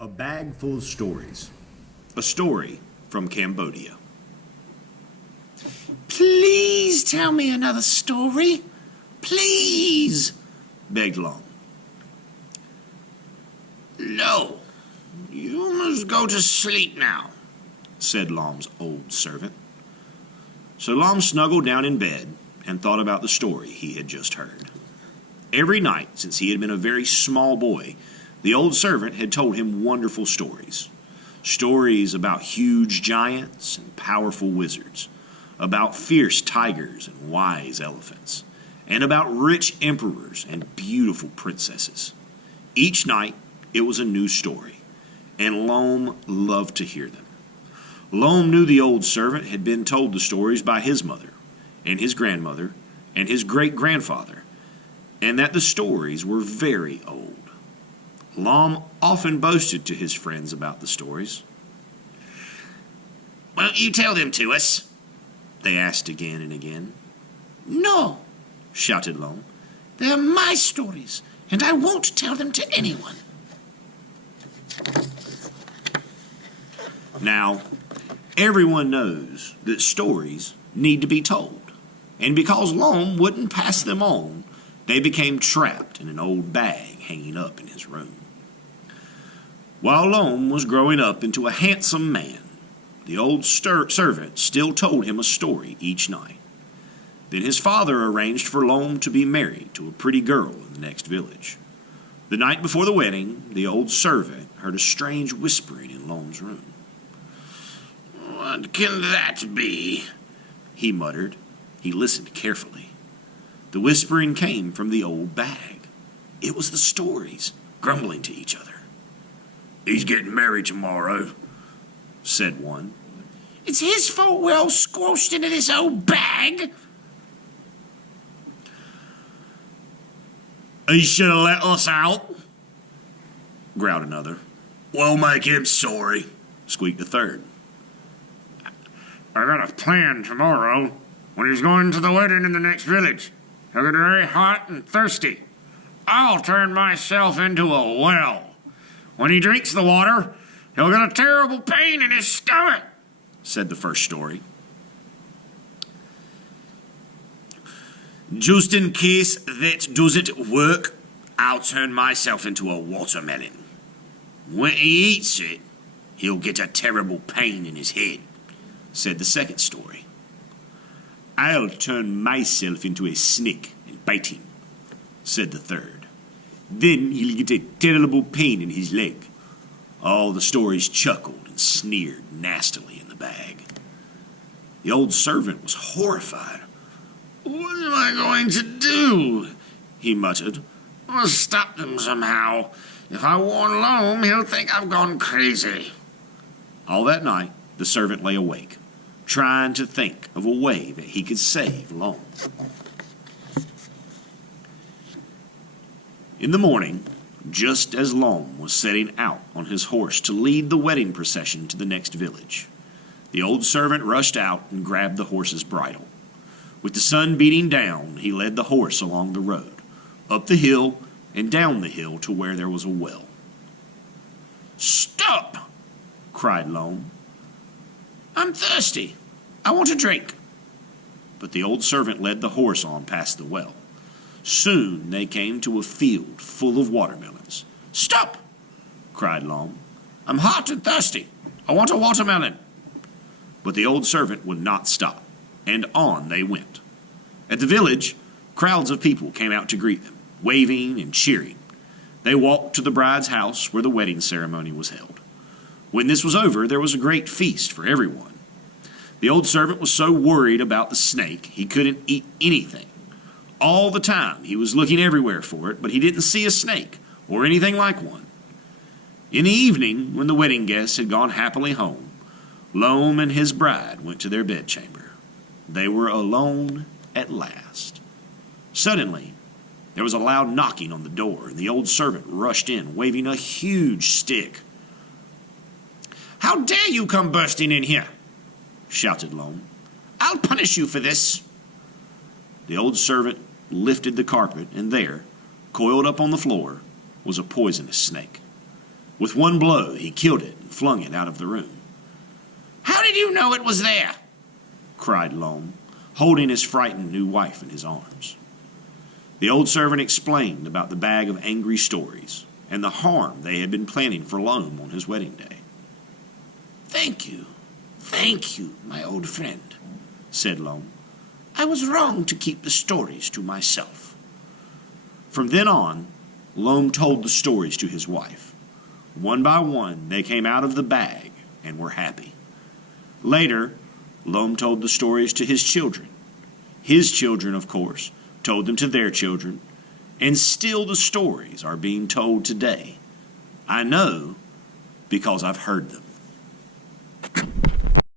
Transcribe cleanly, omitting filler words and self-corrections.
A bag full of stories. A story from Cambodia. Please tell me another story. Please, begged Long. No, you must go to sleep now, said Lom's old servant. So Lom snuggled down in bed and thought about the story he had just heard. Every night since he had been a very small boy, the old servant had told him wonderful stories. Stories about huge giants and powerful wizards, about fierce tigers and wise elephants, and about rich emperors and beautiful princesses. Each night it was a new story, and Lom loved to hear them. Lom knew the old servant had been told the stories by his mother, and his grandmother, and his great-grandfather, and that the stories were very old. Lom often boasted to his friends about the stories. Won't you tell them to us? They asked again and again. No, shouted Lom. They're my stories, and I won't tell them to anyone. Now, everyone knows that stories need to be told, and because Lom wouldn't pass them on, they became trapped in an old bag hanging up in his room. While Lom was growing up into a handsome man, the old servant still told him a story each night. Then his father arranged for Lom to be married to a pretty girl in the next village. The night before the wedding, the old servant heard a strange whispering in Lom's room. What can that be? He muttered. He listened carefully. The whispering came from the old bag. It was the stories, grumbling to each other. He's getting married tomorrow, said one. It's his fault we're all squashed into this old bag. He should have let us out, growled another. We'll make him sorry, squeaked a third. I got a plan tomorrow. When he's going to the wedding in the next village, he'll get very hot and thirsty. I'll turn myself into a well. When he drinks the water, he'll get a terrible pain in his stomach, said the first story. Just in case that doesn't work, I'll turn myself into a watermelon. When he eats it, he'll get a terrible pain in his head, said the second story. I'll turn myself into a snake and bite him, said the third. Then he'll get a terrible pain in his leg. All the stories chuckled and sneered nastily in the bag. The old servant was horrified. What am I going to do? He muttered. I must stop them somehow. If I warn Lom, he'll think I've gone crazy. All that night, the servant lay awake, trying to think of a way that he could save Lom. In the morning, just as Lom was setting out on his horse to lead the wedding procession to the next village, the old servant rushed out and grabbed the horse's bridle. With the sun beating down, he led the horse along the road, up the hill and down the hill to where there was a well. Stop! cried Lom. I'm thirsty. I want a drink. But the old servant led the horse on past the well. Soon they came to a field full of watermelons. Stop! cried Lom. I'm hot and thirsty. I want a watermelon. But the old servant would not stop, and on they went. At the village, crowds of people came out to greet them, waving and cheering. They walked to the bride's house where the wedding ceremony was held. When this was over, there was a great feast for everyone. The old servant was so worried about the snake, he couldn't eat anything. All the time, he was looking everywhere for it, but he didn't see a snake or anything like one. In the evening, when the wedding guests had gone happily home, Lom and his bride went to their bedchamber. They were alone at last. Suddenly, there was a loud knocking on the door, and the old servant rushed in, waving a huge stick. How dare you come bursting in here? shouted Lom. I'll punish you for this. The old servant lifted the carpet, and there, coiled up on the floor, was a poisonous snake. With one blow, he killed it and flung it out of the room. How did you know it was there? Cried Loam, holding his frightened new wife in his arms. The old servant explained about the bag of angry stories and the harm they had been planning for Loam on his wedding day. Thank you, my old friend, said Loam. I was wrong to keep the stories to myself. From then on, Loam told the stories to his wife. One by one, they came out of the bag and were happy. Later, Loam told the stories to his children. His children, of course, told them to their children, and still the stories are being told today. I know because I've heard them.